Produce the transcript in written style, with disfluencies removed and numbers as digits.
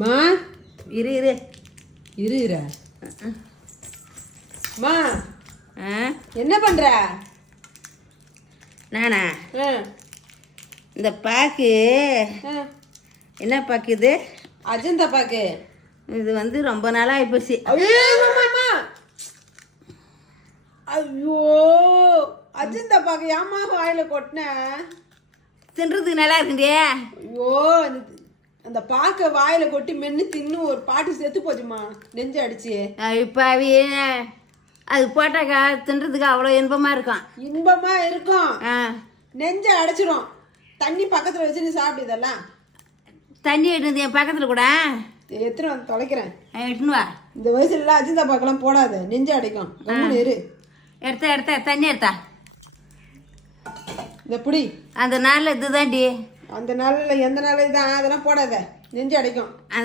மா இரு இரு இரு இரு மா ஆ என்ன பண்ற? நானா ஆ, இந்த பாக்கு ஆ. என்ன பாக்கு இது? அஜந்தா பாக்கு. இது வந்து ரொம்ப நாளாக ஆகிப்போச்சு. ஐயோ அம்மா. ஐயோ அஜந்தா பாக்கு ஏம்மா வாயில கொட்டின? தின்றதுக்கு நல்லா இருக்குண்டே. ஐயோ அந்த பாக்க வாயில கொட்டி மென்னு தின்னு ஒரு பாட்டு செத்து போச்சுமா நெஞ்சு அடிச்சு. இப்போ அது போட்டாக்கா தின்றதுக்கு அவ்வளோ இன்பமாக இருக்கும். இன்பமா இருக்கும், ஆ நெஞ்ச அடைச்சிரும். தண்ணி பக்கத்துல வச்சு நீ சாப்பிடு. இதெல்லாம் தண்ணி எடுத்து என் பக்கத்தில் கூட எத்தனை வந்து தொலைக்கிறேன். எடுத்துன்னு வா. இந்த வயசுல அஜந்தா பாக்கெல்லாம் போடாத, நெஞ்சு அடைக்கும். கம்முன்னு இரு. எடுத்தா தண்ணி எடுத்தா இந்த புடி. அந்த நாளில் இதுதான்டி. அந்த நாளில் எந்த நாளில் தான் அதெல்லாம் போடாத, நெஞ்சு அடைக்கும்.